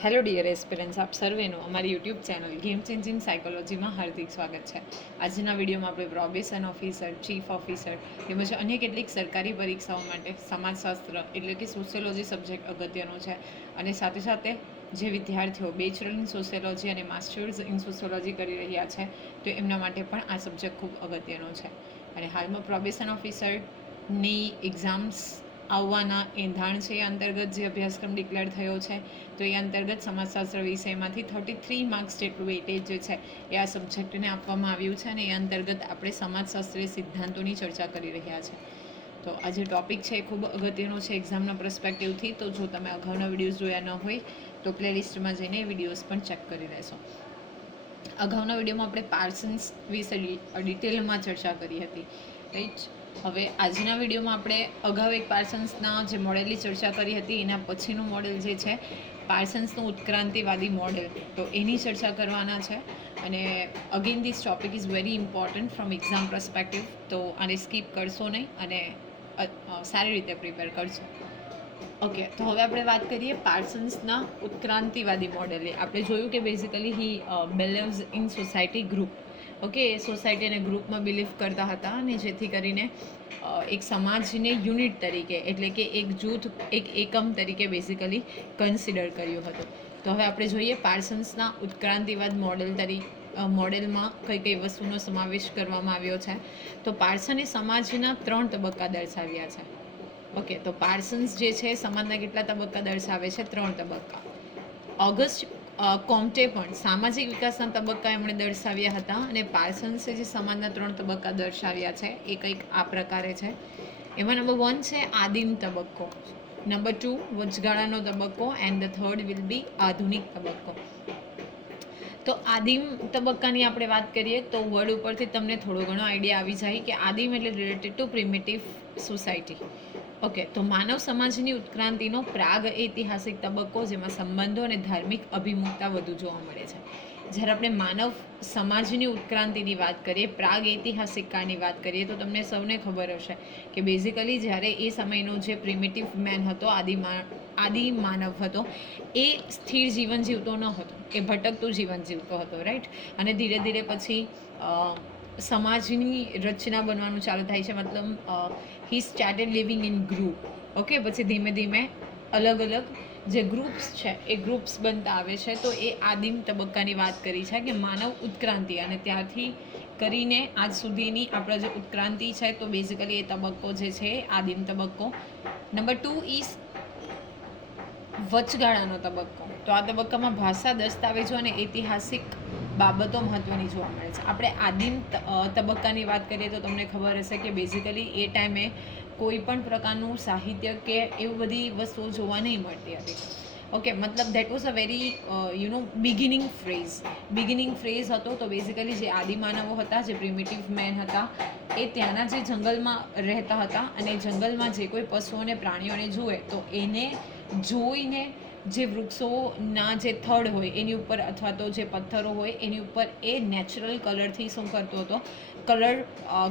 Hello dear aspirants આપ સર્વેનું અમારી યુટ્યુબ ચેનલ ગેમ ચેન્જિંગ સાયકોલોજીમાં હાર્દિક સ્વાગત છે. આજના વિડીયોમાં આપણે પ્રોબેશન ઓફિસર ચીફ ઓફિસર તેમજ અન્ય કેટલીક સરકારી પરીક્ષાઓ માટે સમાજશાસ્ત્ર એટલે કે સોશિયોલોજી સબ્જેક્ટ અગત્યનો છે. અને સાથે સાથે જે વિદ્યાર્થીઓ બેચલર ઇન સોશિયોલોજી અને માસ્ટર્સ ઇન સોશિયોલોજી કરી રહ્યા છે, તો એમના માટે પણ આ સબ્જેક્ટ ખૂબ અગત્યનો છે. અને હાલમાં પ્રોબેશન ઓફિસરની એક્ઝામ્સ આવવાના એંધાણ છે એ અંતર્ગત જે અભ્યાસક્રમ ડિક્લેર થયો છે, તો એ અંતર્ગત સમાજશાસ્ત્ર વિષયમાંથી થર્ટી થ્રી માર્ક્સ જેટલું વેટેજ જે છે એ આ સબ્જેક્ટને આપવામાં આવ્યું છે અને એ અંતર્ગત આપણે સમાજશાસ્ત્રીય સિદ્ધાંતોની ચર્ચા કરી રહ્યા છે. તો આ જે ટોપિક છે એ ખૂબ અગત્યનો છે એક્ઝામના પ્રસ્પેક્ટિવથી તો જો તમે અગાઉના વિડીયોઝ જોયા ન હોય, તો પ્લેલિસ્ટમાં જઈને વિડીયોઝ પણ ચેક કરી લેશો. અગાઉના વિડીયોમાં આપણે પાર્સન્સ વિશે ડિટેલમાં ચર્ચા કરી હતી રાઈટ હવે આજના વિડીયોમાં આપણે અગાઉ એક પાર્સન્સના જે મોડેલની ચર્ચા કરી હતી, એના પછીનું મોડેલ જે છે, પાર્સન્સનું ઉત્ક્રાંતિવાદી મોડેલ. તો એની ચર્ચા કરવાના છે. અને again this topic is very important from exam perspective તો આને સ્કીપ કરશો નહીં અને સારી રીતે પ્રિપેર કરશો. ઓકે તો હવે આપણે વાત કરીએ પાર્સન્સના ઉત્ક્રાંતિવાદી મોડેલે આપણે જોયું કે basically he believes in society group okay A society અને ગ્રુપમાં બિલીવ કરતા હતા અને જેથી કરીને એક સમાજને યુનિટ તરીકે, એટલે કે એક જૂથ, એક એકમ તરીકે બેઝિકલી કન્સિડર કર્યું હતું. તો હવે આપણે જોઈએ પાર્સન્સના ઉત્ક્રાંતિવાદ મોડેલ તરીકે મોડેલમાં કઈ કઈ વસ્તુનો સમાવેશ કરવામાં આવ્યો છે. તો પાર્સને સમાજના ત્રણ તબક્કા દર્શાવ્યા છે. ઓકે, તો પાર્સન્સ જે છે, સમાજના કેટલા તબક્કા દર્શાવે છે? ત્રણ તબક્કા. ઓગસ્ટ કોમ્ટે પણ સામાજિક વિકાસના તબક્કા એમણે દર્શાવ્યા હતા અને પાર્સન્સે જે સમાજના ત્રણ તબક્કા દર્શાવ્યા છે, એ કંઈક આ પ્રકારે છે. એમાં નંબર વન છે આદિમ તબક્કો. નંબર ટુ વચગાળાનો તબક્કો and the third will be આધુનિક તબક્કો. તો આદિમ તબક્કાની આપણે વાત કરીએ તો વર્ડ ઉપરથી તમને થોડો ઘણો આઈડિયા આવી જાય કે આદિમ એટલે related to primitive society okay, તો માનવ સમાજની ઉત્ક્રાંતિનો પ્રાગ ઐતિહાસિક તબક્કો જેમાં સંબંધો અને ધાર્મિક અભિમુખતા વધુ જોવા મળે છે. જ્યારે આપણે માનવ સમાજની ઉત્ક્રાંતિની વાત કરીએ, પ્રાગ ઐતિહાસિક કાળની વાત કરીએ, તો તમને સૌને ખબર હશે કે બેઝિકલી જ્યારે એ સમયનો જે પ્રિમેટિવ મેન હતો, આદિ આદિ માનવ હતો, એ સ્થિર જીવન જીવતો ન હતો, એ ભટકતું જીવન જીવતો હતો રાઈટ અને ધીરે ધીરે પછી સમાજની રચના બનવાનું ચાલુ થાય છે. મતલબ he started living in group okay પછી ધીમે ધીમે અલગ અલગ જે ગ્રુપ્સ છે, એ ગ્રુપ્સ બનતા આવે છે. તો એ આદિમ તબક્કાની વાત કરી છે કે માનવ ઉત્ક્રાંતિ અને ત્યારથી કરીને આજ સુધીની આપણા જે ઉત્ક્રાંતિ છે, તો બેઝિકલી એ તબક્કો જે છે આદિમ તબક્કો. નંબર ટુ ઇઝ વચગાળાનો તબક્કો. તો આ તબક્કામાં ભાષા દસ્તાવેજો અને ઐતિહાસિક બાબતો મહત્વની જોવા મળે છે. આપણે આદિમ તબક્કાની વાત કરીએ તો તમને ખબર હશે કે બેઝિકલી એ ટાઈમે કોઈ પણ પ્રકારનું સાહિત્ય કે એવું બધી વસ્તુઓ જોવા નહીં મળતી હતી. ઓકે મતલબ that was a very you know beginning phrase beginning phrase હતો તો બેઝિકલી જે આદિમાનવો હતા, જે પ્રિમિટિવ મેન હતા, એ ત્યાંના જે જંગલમાં રહેતા હતા અને જંગલમાં જે કોઈ પશુઓને પ્રાણીઓને જુએ તો એને જોઈને જે વૃક્ષોના જે થડ હોય એની ઉપર અથવા તો જે પથ્થરો હોય એની ઉપર એ નેચરલ કલરથી શું કરતો હતો? કલર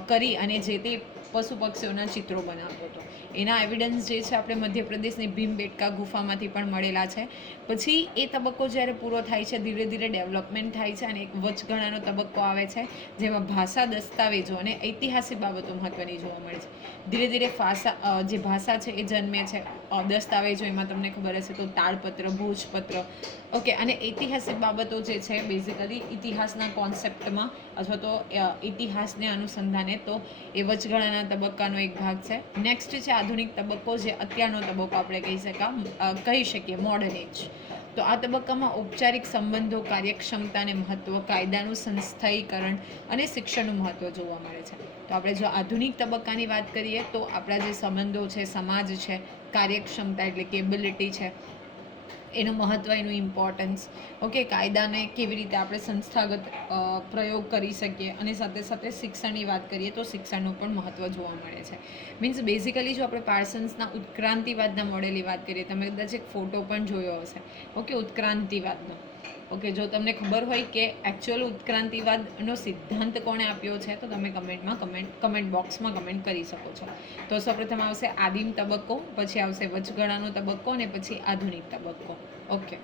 કરી અને જે તે પશુ પક્ષીઓના ચિત્રો બનાવતો હતો. એના એવિડન્સ જે છે આપણે મધ્યપ્રદેશની ભીમબેટકા ગુફામાંથી પણ મળેલા છે. પછી એ તબક્કો જ્યારે પૂરો થાય છે, ધીરે ધીરે ડેવલપમેન્ટ થાય છે અને એક વચગાળાનો તબક્કો આવે છે, જેમાં ભાષા દસ્તાવેજો અને ઐતિહાસિક બાબતો મહત્ત્વની જોવા મળે છે. ધીરે ધીરે ભાષા જે ભાષા છે એ જન્મે છે દસ્તાવેજો એમાં તમને ખબર હશે તો તાળપત્ર ભોજપત્ર, ઓકે, અને ઐતિહાસિક બાબતો જે છે બેઝિકલી ઇતિહાસના કોન્સેપ્ટમાં અથવા તો ઇતિહાસને અનુસંધાને તો એ વચગાળાના તબક્કાનો એક ભાગ છે. નેક્સ્ટ છે આધુનિક તબક્કો જે અત્યારનો તબક્કો આપણે કહી શકા કહી શકીએ મોડર્ન એજ તો આ તબક્કામાં ઔપચારિક સંબંધો કાર્યક્ષમતાને મહત્ત્વ કાયદાનું સંસ્થાયીકરણ અને શિક્ષણનું મહત્ત્વ જોવા મળે છે. તો આપણે જો આધુનિક તબક્કાની વાત કરીએ તો આપણા જે સંબંધો છે, સમાજ છે, કાર્યક્ષમતા એટલે કેબિલિટી છે એનું મહત્ત્વ એનું ઇમ્પોર્ટન્સ ઓકે કાયદાને કેવી રીતે આપણે સંસ્થાગત પ્રયોગ કરી શકીએ અને સાથે સાથે શિક્ષણની વાત કરીએ તો શિક્ષણનું પણ મહત્ત્વ જોવા મળે છે. મીન્સ બેઝિકલી જો આપણે પાર્સન્સના ઉત્ક્રાંતિવાદના મોડેલની વાત કરીએ, તમે કદાચ એક ફોટો પણ જોયો હશે. ઓકે ઉત્ક્રાંતિવાદનો ઓકે જો તમને ખબર હોય કે એકચ્યુઅલ ઉત્ક્રાંતિવાદનો સિદ્ધાંત કોણે આપ્યો છે, તો તમે કમેન્ટમાં કમેન્ટ કમેન્ટ બોક્સમાં કમેન્ટ કરી શકો છો. તો સૌપ્રથમ આવશે આદિમ તબક્કો, પછી આવશે વચગાળાનો તબક્કો અને પછી આધુનિક તબક્કો. ઓકે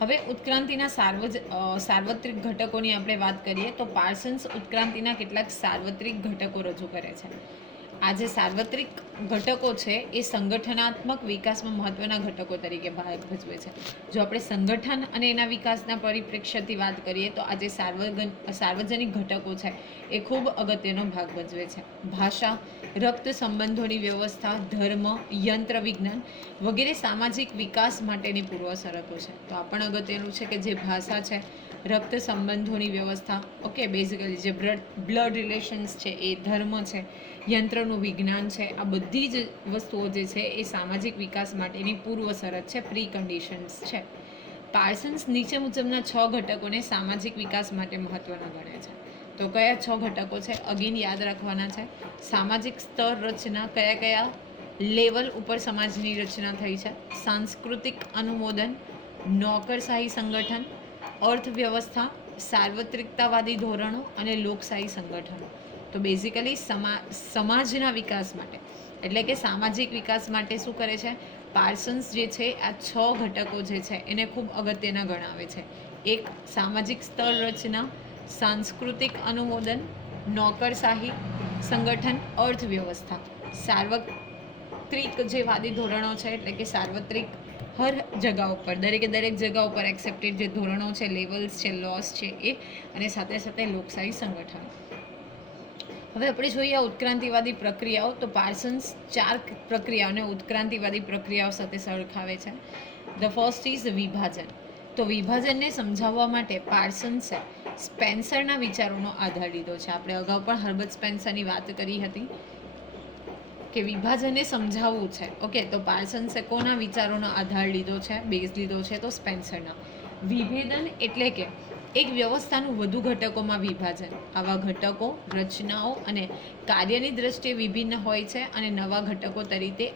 હવે ઉત્ક્રાંતિના સાર્વજ સાર્વત્રિક ઘટકોની આપણે વાત કરીએ, તો પાર્સન્સ ઉત્ક્રાંતિના કેટલાક સાર્વત્રિક ઘટકો રજૂ કરે છે. આ જે સાર્વત્રિક ઘટકો છે એ સંગઠનાત્મક વિકાસમાં મહત્વના ઘટકો તરીકે ભાગ ભજવે છે. જો આપણે સંગઠન અને એના વિકાસના પરિપ્રેક્ષ્યથી વાત કરીએ તો આજે સાર્વગન સાર્વજનિક ઘટકો છે એ ખૂબ અગત્યનો ભાગ ભજવે છે. ભાષા, રક્ત સંબંધોની વ્યવસ્થા, ધર્મ, યંત્ર વિજ્ઞાન વગેરે સામાજિક વિકાસ માટેની પૂર્વ શરતો છે. તો આ પણ અગત્યનું છે કે જે ભાષા છે રક્ત સંબંધોની વ્યવસ્થા. ઓકે બેઝિકલી જે બ્લડ બ્લડ રિલેશન્સ છે એ ધર્મ છે, યંત્રનું વિજ્ઞાન છે, આ બધી જ વસ્તુઓ જે છે એ સામાજિક વિકાસ માટેની પૂર્વ શરત છે પ્રી કન્ડિશન્સ છે. પાર્સન્સ નીચે મુજબના છ ઘટકોને સામાજિક વિકાસ માટે મહત્ત્વના ગણે છે. તો કયા છ ઘટકો છે? અગેન યાદ રાખવાના છે. સામાજિક સ્તર રચના કયા કયા? લેવલ ઉપર સમાજની રચના થઈ છે. સાંસ્કૃતિક અનુમોદન, નોકરશાહી સંગઠન અર્થવ્યવસ્થા, સાર્વત્રિકતાવાદી ધોરણો અને લોકશાહી સંગઠનો. તો બેઝિકલી સમા, સમાજના વિકાસ માટે. એટલે કે સામાજિક વિકાસ માટે શું કરે છે? પાર્સન્સ જે છે, આ છ ઘટકો જે છે, એને ખૂબ અગત્યના ગણાવે છે. એક, સામાજિક સ્તર રચના, સાંસ્કૃતિક અનુમોદન, નોકરશાહી સંગઠન, અર્થવ્યવસ્થા. સાર્વત્રિક જે વાદી ધોરણો છે, એટલે કે સાર્વત્રિક હર જગા ઉપર, દરેકે દરેક જગા ઉપર એક્સેપ્ટેડ જે ધોરણો છે લેવલ્સ છે લોસ છે, એ અને સાથે સાથે લોકશાહી સંગઠન. હવે આપણે જોઈએ ઉત્ક્રાંતિવાદી પ્રક્રિયાઓ, તો પાર્સન્સ ચાર પ્રક્રિયાઓને ઉત્ક્રાંતિવાદી પ્રક્રિયાઓ સાથે સરખાવે છે. ધ ફર્સ્ટ ઇઝ વિભાજન. તો વિભાજનને સમજાવવા માટે પાર્સન્સે સ્પેન્સરના વિચારોનો આધાર લીધો છે. આપણે અગાઉ પણ હર્બર્ટ સ્પેન્સરની વાત કરી હતી. કે વિભાજનને સમજાવવું છે. ઓકે, તો પાર્સન્સે કોના વિચારોનો આધાર લીધો છે, બેઝ લીધો છે, તો સ્પેન્સરના. વિભેદન એટલે કે એક વ્યવસ્થાનું વધુ ઘટકોમાં વિભાજન. આવા ઘટકો, રચનાઓ અને કાર્યની દ્રષ્ટિએ વિભિન્ન હોય છે અને નવા ઘટકો તરીકે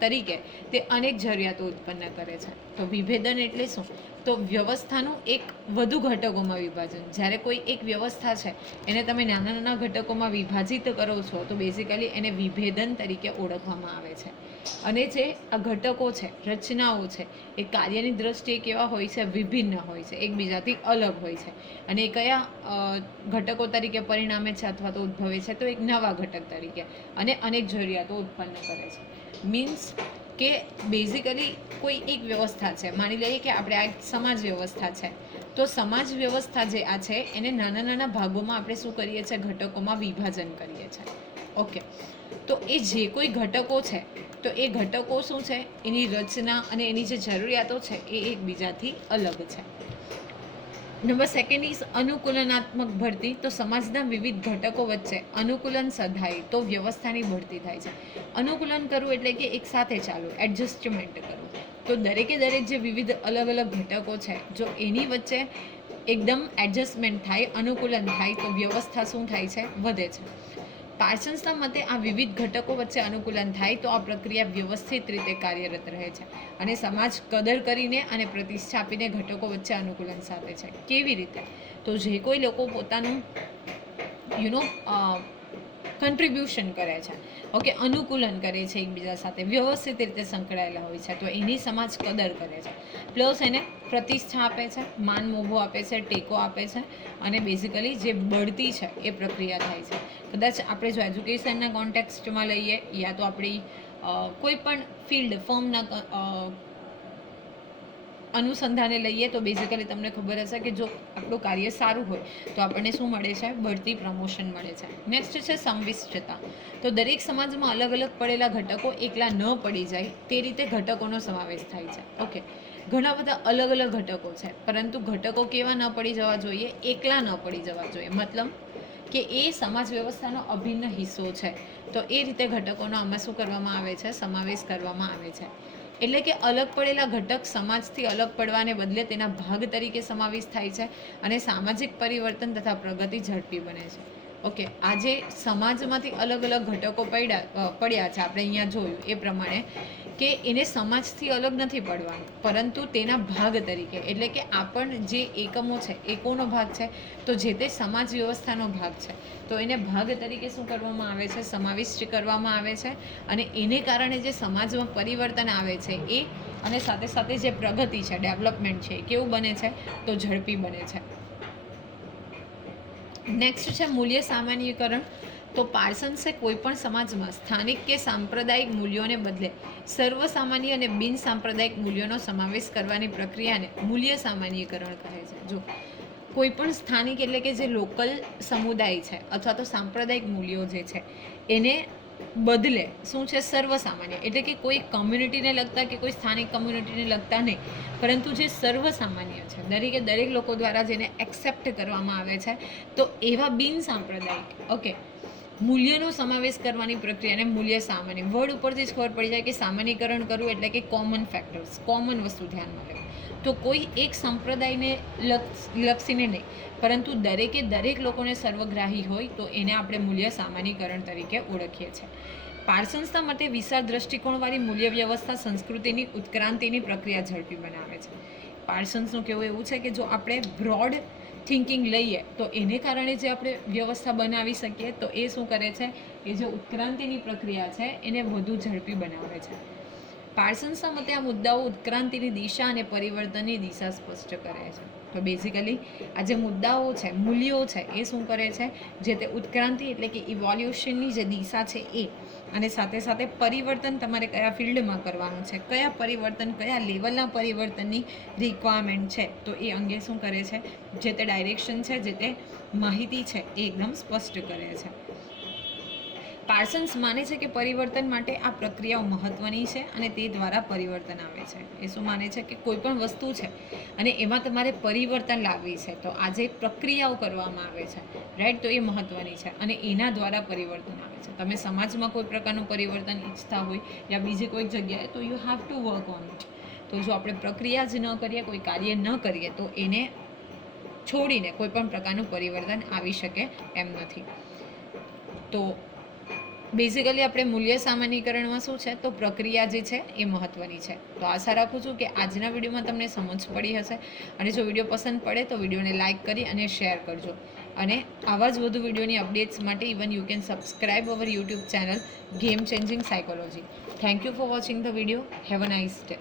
તરીકે તે અનેક જરૂરિયાતો ઉત્પન્ન કરે છે. તો વિભેદન એટલે શું? તો વ્યવસ્થાનું એક વધુ ઘટકોમાં વિભાજન. જ્યારે કોઈ એક વ્યવસ્થા છે, એને તમે નાના નાના ઘટકોમાં વિભાજિત કરો છો, તો બેઝિકલી એને વિભેદન તરીકે ઓળખવામાં આવે છે. અને જે આ ઘટકો છે, રચનાઓ છે, એ કાર્યની દ્રષ્ટિએ કેવા હોય છે, વિભિન્ન હોય છે, એકબીજાથી અલગ હોય છે. અને એ કયા ઘટકો તરીકે પરિણામે છે અથવા તો ઉદ્ભવે છે, તો એક નવા ઘટક તરીકે. અને અનેક જરૂરિયાતો ઉત્પન્ન કરે છે. મીન્સ કે બેઝિકલી કોઈ એક વ્યવસ્થા છે. માની લઈએ કે આપણે આ સમાજ વ્યવસ્થા છે. તો સમાજ વ્યવસ્થા જે આ છે, એને નાના નાના ભાગોમાં આપણે શું કરીએ છીએ? ઘટકોમાં વિભાજન કરીએ છીએ. ઓકે તો એ જે કોઈ ઘટકો છે, તો એ ઘટકો શું છે? એની રચના અને એની જે જરૂરિયાતો છે, એ એકબીજાથી અલગ છે. નંબર સેકન્ડ ઇઝ અનુકૂલનાત્મક ભરતી. તો સમાજના વિવિધ ઘટકો વચ્ચે અનુકૂલન સધાય, તો વ્યવસ્થાની ભરતી થાય છે. અનુકૂલન કરવું એટલે કે એક સાથે ચાલવું એડજસ્ટમેન્ટ કરવું. તો દરેકે દરેક જે વિવિધ અલગ અલગ ઘટકો છે, જો એની વચ્ચે એકદમ એડજસ્ટમેન્ટ થાય, અનુકૂલન થાય, તો વ્યવસ્થા શું થાય છે? વધે છે. પાર્સન્સના મતે આ વિવિધ ઘટકો વચ્ચે અનુકૂલન થાય તો આ પ્રક્રિયા વ્યવસ્થિત રીતે કાર્યરત રહે છે અને સમાજ કદર કરીને અને પ્રતિષ્ઠાપીને ઘટકો વચ્ચે અનુકૂલન સાધે છે. કેવી રીતે? તો જે કોઈ લોકો પોતાનું યુ નો કન્ટ્રીબ્યુશન કરે છે. ઓકે, અનુકૂલન કરે છે એકબીજા સાથે. વ્યવસ્થિત રીતે સંકળાયેલા હોય છે. તો એની સમાજ કદર કરે છે. પ્લસ એને પ્રતિષ્ઠા આપે છે, માન મોભો આપે છે, ટેકો આપે છે અને બેઝિકલી જે બઢતી છે એ પ્રક્રિયા થાય છે. કદાચ આપણે જો એજ્યુકેશનના કોન્ટેક્સ્ટમાં લઈએ યા તો આપણી કોઈ પણ ફિલ્ડ ફોર્મના અનુસંધાને લઈએ તો બેઝિકલી તમને ખબર હશે કે જો આપણું કાર્ય સારું હોય તો આપણને શું મળે છે? બઢતી પ્રમોશન મળે છે. નેક્સ્ટ છે સંવિષ્ટતા. તો દરેક સમાજમાં અલગ અલગ પડેલા ઘટકો એકલા ન પડી જાય તે રીતે ઘટકોનો સમાવેશ થાય છે. ઓકે ઘણા બધા અલગ અલગ ઘટકો છે. પરંતુ ઘટકો કેવા ન પડી જવા જોઈએ? એકલા ન પડી જવા જોઈએ. મતલબ કે એ સમાજ વ્યવસ્થાનો અભિન્ન હિસ્સો છે. તો એ રીતે ઘટકોનો આમાં શું કરવામાં આવે છે? સમાવેશ કરવામાં આવે છે. એટલે કે અલગ પડેલા ઘટક સમાજથી અલગ પડવાને બદલે તેના ભાગ તરીકે સમાવેશ થાય છે અને સામાજિક પરિવર્તન તથા પ્રગતિ ઝડપી બને છે. ઓકે, આજે સમાજમાંથી અલગ અલગ ઘટકો પડ્યા પડ્યા છે. આપણે અહીંયા જોયું એ પ્રમાણે. કે એને સમાજથી અલગ નથી પડવાનું, પરંતુ તેના ભાગ તરીકે, એટલે કે આપણ જે એકમો છે, એકોનો ભાગ છે, તો જે તે સમાજ વ્યવસ્થાનો ભાગ છે. તો એને ભાગ તરીકે શું કરવામાં આવે છે? સમાવિષ્ટ કરવામાં આવે છે અને એને કારણે જે સમાજમાં પરિવર્તન આવે છે એ અને સાથે સાથે જે પ્રગતિ છે, ડેવલપમેન્ટ છે કેવું બને છે? તો ઝડપી બને છે. નેક્સ્ટ છે મૂલ્ય સામાન્યીકરણ. તો પાર્સન્સે કોઈ પણ સમાજમાં સ્થાનિક કે સાંપ્રદાયિક મૂલ્યોને બદલે સર્વસામાન્ય અને બિન સાંપ્રદાયિક મૂલ્યોનો સમાવેશ કરવાની પ્રક્રિયાને મૂલ્ય સામાન્યકરણ કહે છે. જો કોઈ પણ સ્થાનિક એટલે કે જે લોકલ સમુદાય છે અથવા તો સાંપ્રદાયિક મૂલ્યો જે છે, એને બદલે શું છે સર્વસામાન્ય? એટલે કે કોઈ કમ્યુનિટીને લગતા કે કોઈ સ્થાનિક કમ્યુનિટીને લગતા નહીં, પરંતુ જે સર્વસામાન્ય છે, દરેકે દરેક લોકો દ્વારા જેને એક્સેપ્ટ કરવામાં આવે છે, તો એવા બિન સાંપ્રદાયિક ઓકે મૂલ્યનો સમાવેશ કરવાની પ્રક્રિયાને મૂલ્ય સામાન્ય. વર્ડ ઉપરથી જ ખબર પડી જાય કે સામાન્યકરણ કરવું એટલે કે કોમન ફેક્ટર્સ કોમન વસ્તુ ધ્યાનમાં લેવું. તો કોઈ એક સંપ્રદાયને લક્ષીને નહીં, પરંતુ દરેકે દરેક લોકોને સર્વગ્રાહી હોય તો એને આપણે મૂલ્ય સામાન્યકરણ તરીકે ઓળખીએ છીએ. પાર્સન્સના મતે વિશાળ દ્રષ્ટિકોણવાળી મૂલ્ય વ્યવસ્થા સંસ્કૃતિની ઉત્ક્રાંતિની પ્રક્રિયા ઝડપી બનાવે છે. પાર્સન્સનું કહેવું એવું છે કે જો આપણે બ્રોડ થિંકિંગ લઈએ, તો એને કારણે જે આપણે વ્યવસ્થા બનાવી શકીએ, તો એ શું કરે છે? કે જે ઉત્ક્રાંતિની પ્રક્રિયા છે, એને વધુ ઝડપી બનાવે છે. પાર્સન્સના મતે આ મુદ્દાઓ ઉત્ક્રાંતિની દિશા અને પરિવર્તનની દિશા સ્પષ્ટ કરે છે. તો બેઝિકલી આ જે મુદ્દાઓ છે, મૂલ્યો છે, એ શું કરે છે? જે તે ઉત્ક્રાંતિ એટલે કે ઇવોલ્યુશનની જે દિશા છે એ. અને સાથે સાથે પરિવર્તન તમારે કયા ફિલ્ડમાં કરવાનું છે? કયા પરિવર્તન, કયા લેવલના પરિવર્તનની રિક્વાયરમેન્ટ છે? તો એ અંગે શું કરે છે? જે તે ડાયરેક્શન છે, જે તે માહિતી છે, એ એકદમ સ્પષ્ટ કરે છે. પાર્સન્સ માને છે કે પરિવર્તન માટે આ પ્રક્રિયાઓ મહત્વની છે અને તે દ્વારા પરિવર્તન આવે છે. એ શું માને છે કે કોઈ પણ વસ્તુ છે અને એમાં તમારે પરિવર્તન લાવવી છે, તો આ જે પ્રક્રિયાઓ કરવામાં આવે છે રાઈટ તો એ મહત્વની છે અને એના દ્વારા પરિવર્તન આવે છે. તમે સમાજમાં કોઈ પ્રકારનું પરિવર્તન ઈચ્છતા હોય યા બીજી કોઈ જગ્યાએ, તો you have to work on it તો જો આપણે પ્રક્રિયા જ ન કરીએ, કોઈ કાર્ય ન કરીએ, તો એને છોડીને કોઈ પણ પ્રકારનું પરિવર્તન આવી શકે એમ નથી. તો બેઝિકલી આપણે મૂલ્ય સામાન્યીકરણમાં શું છે? તો પ્રક્રિયા જે છે, એ મહત્ત્વની છે. તો આશા રાખું છું કે આજના વિડીયોમાં તમને સમજ પડી હશે. અને જો વીડિયો પસંદ પડે, તો વિડીયોને લાઇક કરી અને શેર કરજો. અને આવા જ વધુ વિડીયોની અપડેટ્સ માટે even you can subscribe our YouTube channel game changing psychology thank you for watching the video have a nice day